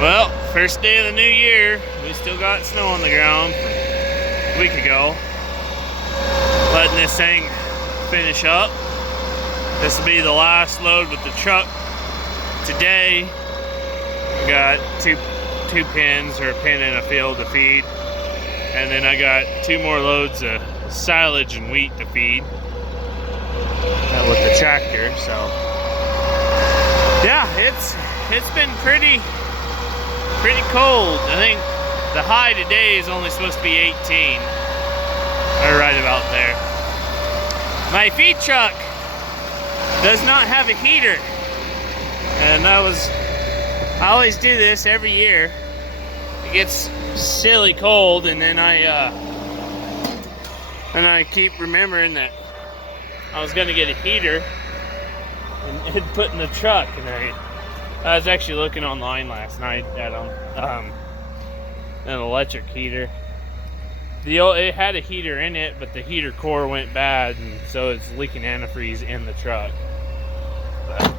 Well, first day of the new year, we still got snow on the ground from a week ago. Letting this thing finish up. This will be the last load with the truck today. We got two pins, or a pin and a field to feed. And then I got 2 more loads of silage and wheat to feed with the tractor. So yeah, it's been pretty cold. I think the high today is only supposed to be 18, or right about there. My feed truck does not have a heater, and I always do this every year. It gets silly cold, and then I keep remembering that I was gonna get a heater and put in the truck. And I was actually looking online last night at an electric heater. It had a heater in it, but the heater core went bad, and so it's leaking antifreeze in the truck. But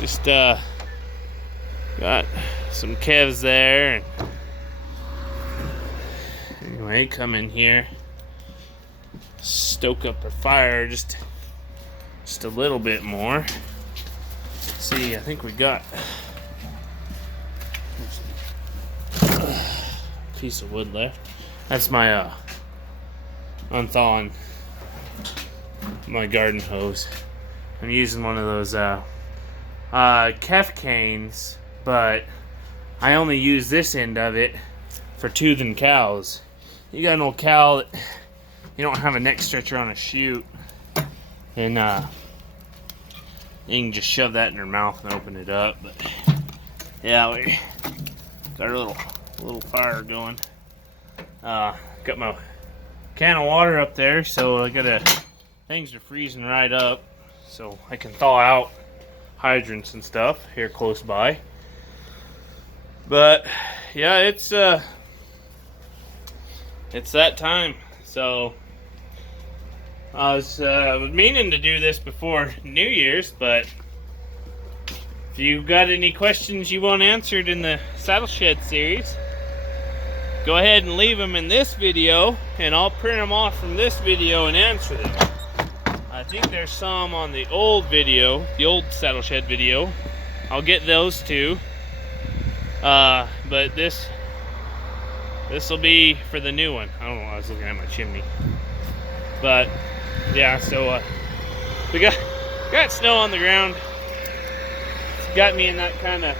just got some kevs there, and anyway, come in here, stoke up the fire just a little bit more. See, I think we got a piece of wood left. That's my unthawing my garden hose. I'm using one of those Kef canes, but I only use this end of it for toothing cows. You got an old cow that you don't have a neck stretcher on a chute, and you can just shove that in her mouth and open it up. But yeah, we got a little fire going. Got my can of water up there, so things are freezing right up, so I can thaw out hydrants and stuff here close by. But yeah, it's that time. So I was meaning to do this before New Year's, but if you got any questions you want answered in the Saddle Shed series, go ahead and leave them in this video, and I'll print them off from this video and answer them. I think there's some on the old video, the old Saddle Shed video. I'll get those too. But this will be for the new one. I don't know, I was looking at my chimney. But yeah, so we got snow on the ground. It's got me in that kind of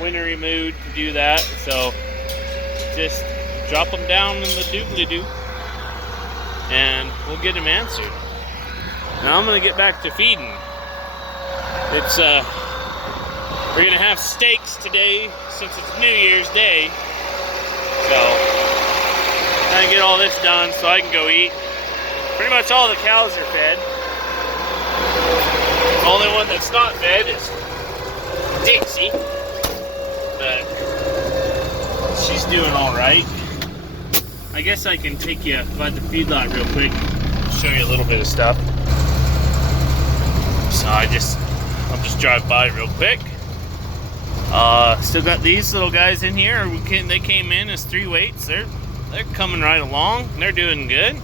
wintry mood to do that. So just drop them down in the doobly-doo, and we'll get them answered. Now I'm gonna get back to feeding. It's we're gonna have steaks today since it's New Year's Day. So I get all this done so I can go eat. Pretty much all the cows are fed. The only one that's not fed is Dixie, but she's doing all right. I guess I can take you by the feedlot real quick, show you a little bit of stuff. So I'll just drive by real quick. Still got these little guys in here. They came in as 3 weights. They're coming right along. They're doing good.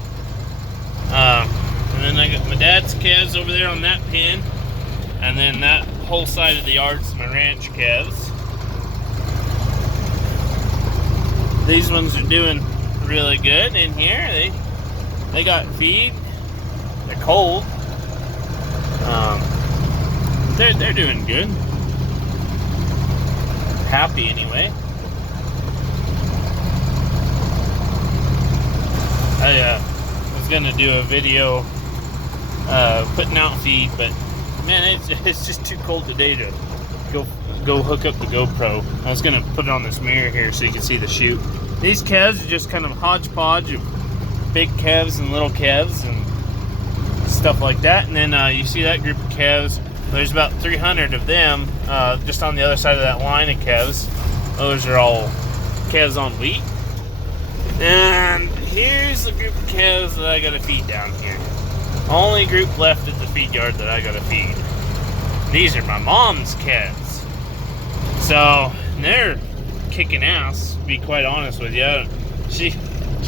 And then I got my dad's calves over there on that pin, and then that whole side of the yard's my ranch calves. These ones are doing really good in here. They got feed. They're cold. They're doing good. Happy anyway. I was gonna do a video putting out feed, but man, it's just too cold today to go hook up the GoPro. I was gonna put it on this mirror here so you can see the chute. These calves are just kind of a hodgepodge of big calves and little calves and stuff like that. And then you see that group of calves. There's about 300 of them just on the other side of that line of calves. Those are all calves on wheat. And here's the group of calves that I gotta feed down here. Only group left at the feed yard that I gotta feed. These are my mom's calves. So they're kicking ass, to be quite honest with you. She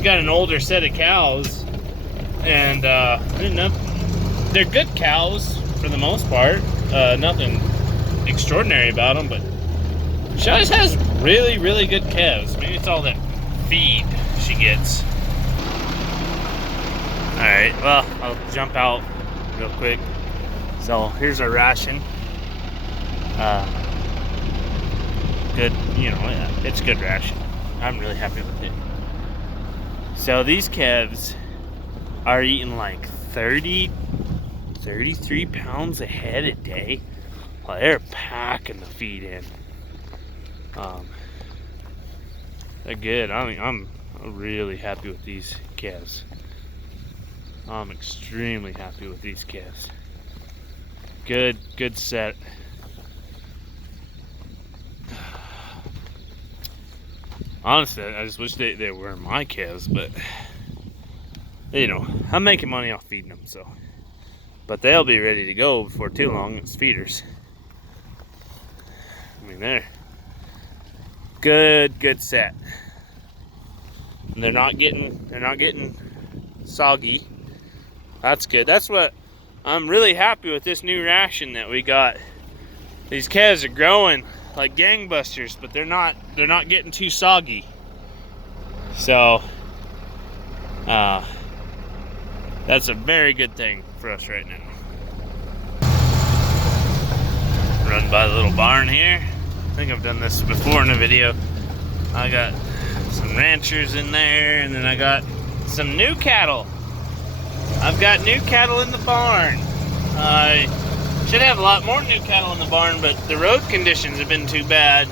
got an older set of cows, and they're good cows for the most part. Nothing extraordinary about them, but she always has really, really good calves. Maybe it's all that feed she gets. Alright, well, I'll jump out real quick. So here's our ration. Good, you know, it's good ration. I'm really happy with it. So these calves are eating like 33 pounds a head a day. Well, they're packing the feed in. They're good. I mean, I'm really happy with these calves. I'm extremely happy with these calves. Good set. Honestly, I just wish they were my calves, but you know, I'm making money off feeding them, so. But they'll be ready to go before too long as feeders. I mean, they're good set. And they're not getting soggy. That's good. That's what I'm really happy with this new ration that we got. These calves are growing like gangbusters, but they're not getting too soggy. So that's a very good thing for us right now. Run by the little barn here. I think I've done this before in a video. I got some ranchers in there, and then I got some new cattle. I've got new cattle in the barn. I should have a lot more new cattle in the barn, but the road conditions have been too bad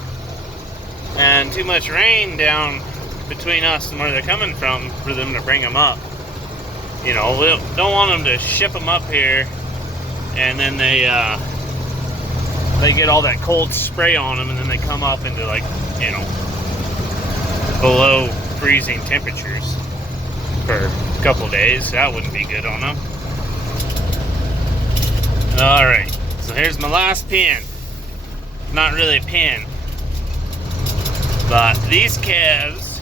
and too much rain down between us and where they're coming from for them to bring them up. You know, we don't want them to ship them up here and then they get all that cold spray on them, and then they come up into, like, you know, below freezing temperatures for a couple days. That wouldn't be good on them. Alright, so here's my last pen. Not really a pen, but these calves,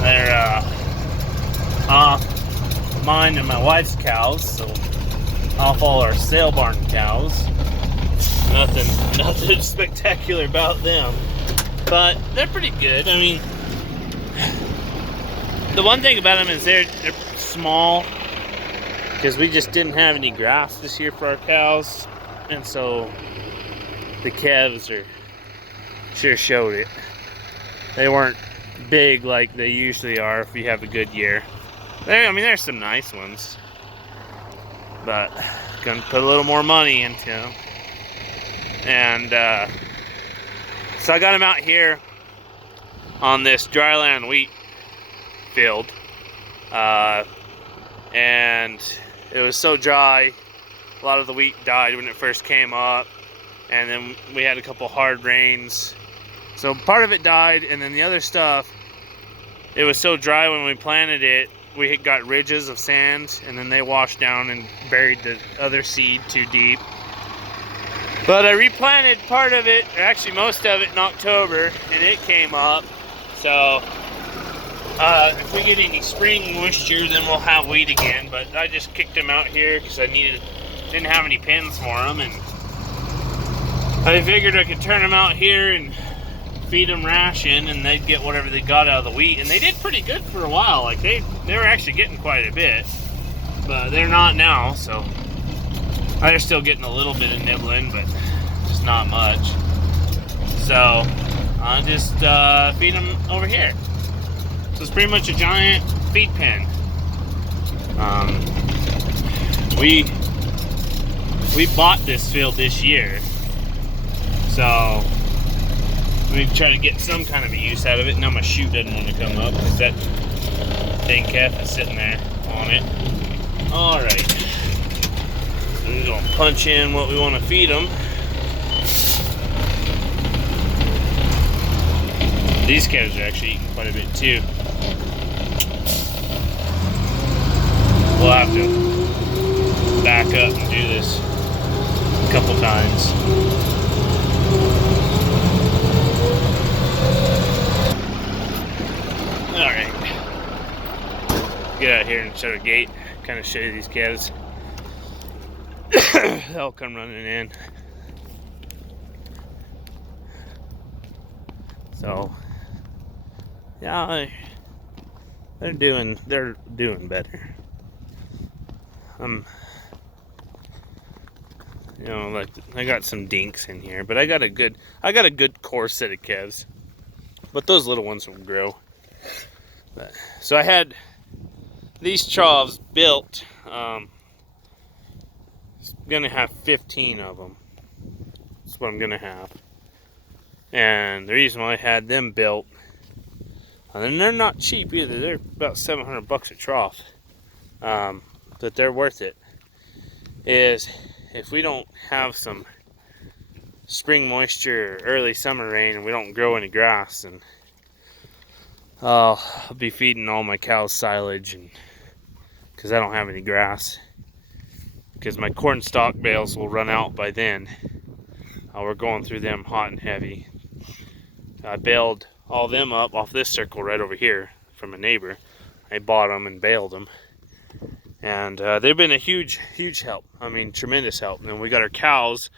they're off mine and my wife's cows, so off all our sale barn cows. Nothing spectacular about them, but they're pretty good. I mean, the one thing about them is they're small, because we just didn't have any grass this year for our cows, and so the calves sure showed it. They weren't big like they usually are if you have a good year. I mean, there's some nice ones, but gonna put a little more money into them. And so I got them out here on this dryland wheat field, and it was so dry, a lot of the wheat died when it first came up, and then we had a couple hard rains, so part of it died, and then the other stuff, it was so dry when we planted it, we got ridges of sand, and then they washed down and buried the other seed too deep. But I replanted part of it, or actually most of it, in October, and it came up. So if we get any spring moisture, then we'll have wheat again. But I just kicked them out here because I didn't have any pens for them, and I figured I could turn them out here and feed them ration, and they'd get whatever they got out of the wheat. And they did pretty good for a while. Like they were actually getting quite a bit, but they're not now. So they're still getting a little bit of nibbling, but just not much. So I just feed them over here. So it's pretty much a giant feed pen. We bought this field this year, so we try to get some kind of a use out of it. Now my chute doesn't want to come up because that dang calf is sitting there on it. All right. We're gonna punch in what we want to feed them. These calves are actually eating quite a bit too. We'll have to back up and do this a couple times. at our gate, kind of show you these calves. They'll come running in. So, yeah, they're doing better. You know, like I got some dinks in here, but I got a good core set of calves. But those little ones will grow. So I had these troughs built. Gonna have 15 of them. That's what I'm gonna have. And the reason why I had them built, and they're not cheap either. They're about $700 a trough. But they're worth it. Is if we don't have some spring moisture, or early summer rain, and we don't grow any grass, and I'll be feeding all my cows silage, and because I don't have any grass, because my corn stalk bales will run out by then. We're going through them hot and heavy. I baled all them up off this circle right over here from a neighbor. I bought them and baled them. And they've been a huge help. I mean, tremendous help. And we got our cows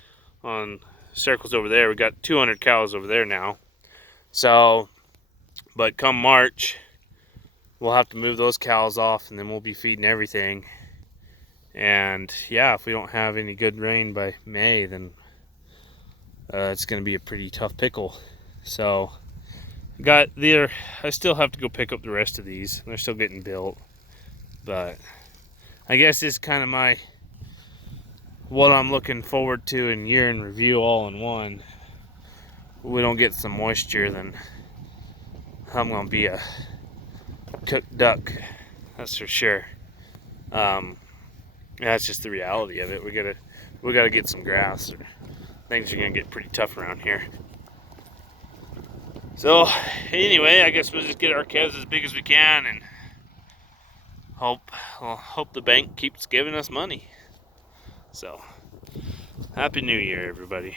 on circles over there. We got 200 cows over there now. So, but come March, we'll have to move those cows off, and then we'll be feeding everything. And yeah, if we don't have any good rain by May, then it's going to be a pretty tough pickle. So, I still have to go pick up the rest of these. They're still getting built. But I guess it's kind of what I'm looking forward to in year in review all in one. If we don't get some moisture, then I'm gonna be a cooked duck. That's for sure. That's just the reality of it. We gotta get some grass, or things are gonna get pretty tough around here. So anyway, I guess we'll just get our calves as big as we can, and hope the bank keeps giving us money. So, Happy New Year, everybody.